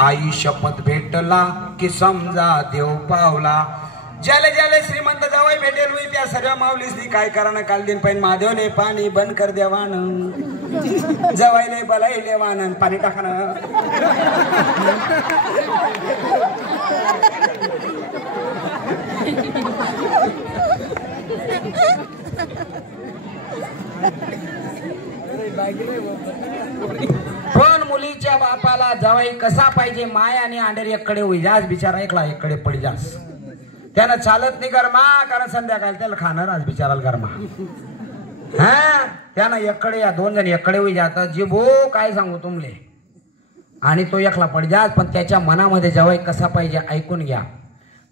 आई शपथ भेटला की समजा देव पावला. ज्याले ज्याले श्रीमंत जावई भेटेल होई त्या सर्व माऊलीसनी काय करानं काल दिन पाहिन महादेवले पाणी बंद कर देवान जवायले बलाईले वानन पाणी टाकानं. पण मुलीच्या बापाला जावाई कसा पाहिजे माय आणि आंडेर एककडे उजास बिचारा एकला एककडे पडी जास. त्यानं चालत नाही गरमा कारण संध्याकाळी त्याला खाणार आज बिचाराला गरमा. हा त्यानं एककडे या दोन जण एककडे होई जातात जी भो काय सांगू तुमले. आणि तो एकला पड जास पण त्याच्या मनामध्ये जावई कसा पाहिजे ऐकून घ्या.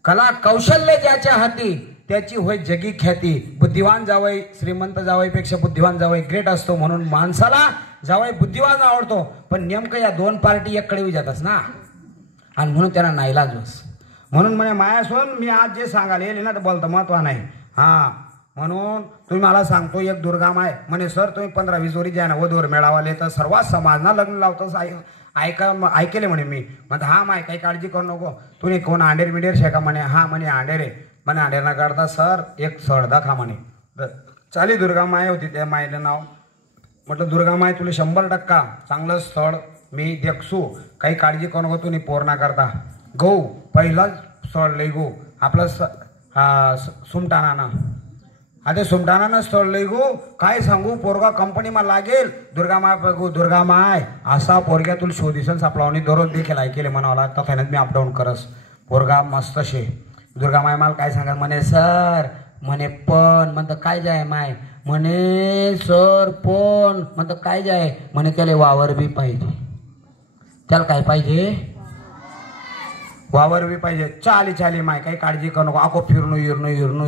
कला कौशल्य ज्याच्या हाती त्याची होय जगी ख्याती. बुद्धिवान जावई श्रीमंत जावईपेक्षा बुद्धिवान जावई ग्रेट असतो म्हणून माणसाला जावई बुद्धिवान आवडतो. पण नेमकं या दोन पार्टी एककडे होई जातच ना आणि म्हणून त्यांना नाईलाज बस. म्हणून म्हणे माया सोन मी आज जे सांगायला येईल ना तर बोलतं महत्वा नाही. हा म्हणून तुम्ही मला सांगतो एक दुर्गाम आहे म्हणे सर तुम्ही 15-20 वरी ज्या ना वधूवर मेळावाले तर सर्वात समाजना लग्न लावतोस ऐकले म्हणे मी. म्हणतो हा माय काही काळजी करू नको तुम्ही कोण आंडेर मिडेर शेका म्हणे. हा म्हणे आंडेर आहे म्हणे आंडेर ना काढता सर एक स्थळ दाखा म्हणे. चाली दुर्गा माय होती त्या मायलं नाव. म्हटलं दुर्गा माय तुला 100% चांगलं स्थळ मी देखसू काही काळजी करू नको तुम्ही पोरणा करता. गो पहिलाच स्थळ लई गो आपलं सुमटाना आता सुमटाना स्थळ लई गो काय सांगू पोरगा कंपनीमा लागेल. दुर्गा माय बघू दुर्गा माय असा पोरग्या तुला शोधिसन सापलावणी दररोज देखील ऐकेले म्हणावं लागतं त्यानं मी अपडाऊन करस. पोरगा मस्त शे. दुर्गा माय मला काय सांगा म्हणे सर म्हणे पण म्हणतं काय जाय माय म्हणे सर पण म्हणतं काय जाय म्हणे त्याला वावर बी पाहिजे. त्याला काय पाहिजे वावर बी पाहिजे. चाली माय काही काळजी करू नको आको फिरणू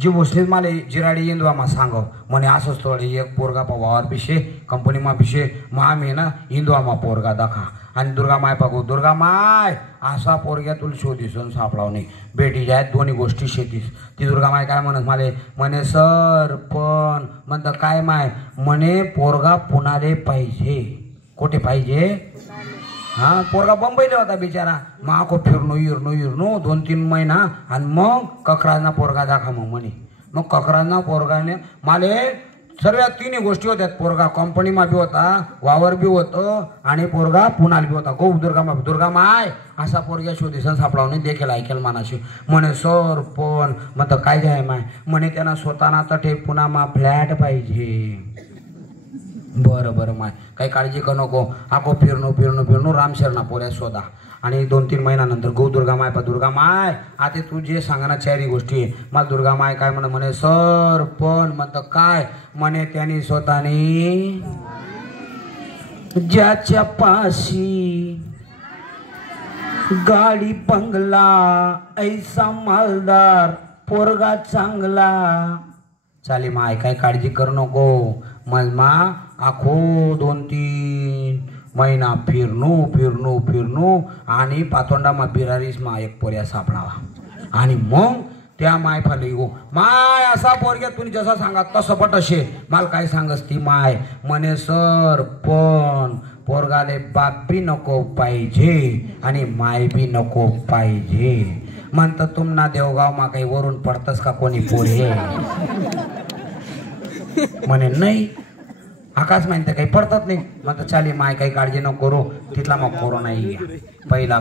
जी मुस्लिम मला जिराडी इंदवा मा सांग म्हणे असंच थोडे एक पोरगा पा वावर पिशे कंपनीमा पिशे मा मी ना इंदवा मा पोरगा दाखा. आणि दुर्गा माय पागू दुर्गा माय असा पोरग्या तुला शोधीसन सापडाव नाही बेटी जाय दोन्ही गोष्टी शेतीस. ती दुर्गा माय काय म्हणत मला म्हणे सर पण म्हणतं काय माय म्हणे पोरगा पुणाले पाहिजे. कुठे पाहिजे. हा पोरगा बंबईला होता बिचारा. मग आखो फिरणू 2-3 महिना आणि मग ककरांना पोरगा दाखा मग म्हणे. मग ककरांना पोरगाने माले सर्व 3 गोष्टी होत्या. पोरगा कंपनीमा बी होता वावर बी होतं आणि पोरगा पुण्याला बी होता. गो दुर्गा माय असा पोरग्या शोधीसन सापडावणे देखील ऐकेल मानाशी. म्हणे सर पण म्हणतं काय जाय माय म्हणे त्यांना स्वतःना तटे पुन्हा फ्लॅट पाहिजे. बरं माय काही काळजी करू नको आको फिरणू रामशरणा पोऱ्या शोधा. आणि 2-3 महिन्यानंतर गो दुर्गा माय पा दुर्गा माय आता तू जे सांगा 4 गोष्टी मला दुर्गा माय काय म्हणे सर पण म्हणतं काय म्हणे त्यांनी स्वतःनी ज्याच्या पाशी गाडी बंगला ऐसा मालदार पोरगा चांगला. चाली माय काय काळजी करू नको मजमा आखो 2-3 महिना फिरणू आणि पातोंडा मा बिरारीस मा एक पोऱ्या सापडावा. आणि मग त्या माय फाली गो माय असा पोरग्या तुम्ही जसा सांगा तसं पट असे मला काय सांगस ती माय म्हणे सर पण पोरगाले बाप बी नको पाहिजे आणि माय बी नको पाहिजे. म्हणतं तुमना देवगाव मा काही वरून पडतस का कोणी पोरे म्हणे नाही आकाश माहिती काही पडतात नाही. म्हणतं चाली माय काही काळजी नको करू तिथला मग कोरोना येईल पहिला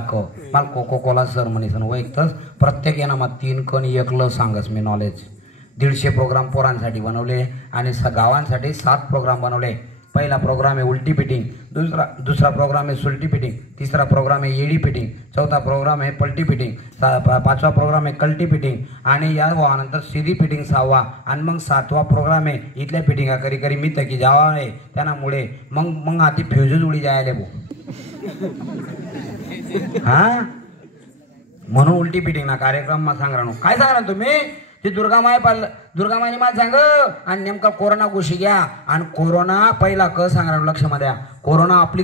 मला कोको कोला सर म्हणे सण वैकतच प्रत्येक येणं मग 3 कण 1 ल सांगस मी नॉलेज. 150 प्रोग्राम पोरांसाठी बनवले आणि गावांसाठी 7 प्रोग्राम बनवले. पहिला प्रोग्राम आहे उलटी पिटिंग, दूसरा प्रोग्राम है सुलटी पिटिंग, तीसरा प्रोग्राम है येडी पिटिंग, चौथा प्रोग्राम है पलटी पिटिंग, पाचवा प्रोग्राम है कल्टी पिटिंग आणि या नंतर सीधी पिटिंग 6वा आणि मग 7वा प्रोग्राम है इथल्या पिटिंगा करी करी मी तकी जावा आहे त्यामुळे मग आती फ्यूजच उडी जायला भो. हा म्हणून उलटी पिटिंग ना कार्यक्रम मा सांगणार काय सांगणार तुम्ही ती दुर्गामाईने मला सांग आणि नेमका कोरोना घुशी घ्या आणि कोरोना पहिला क सांगणार लक्ष मध्ये कोरोना आपली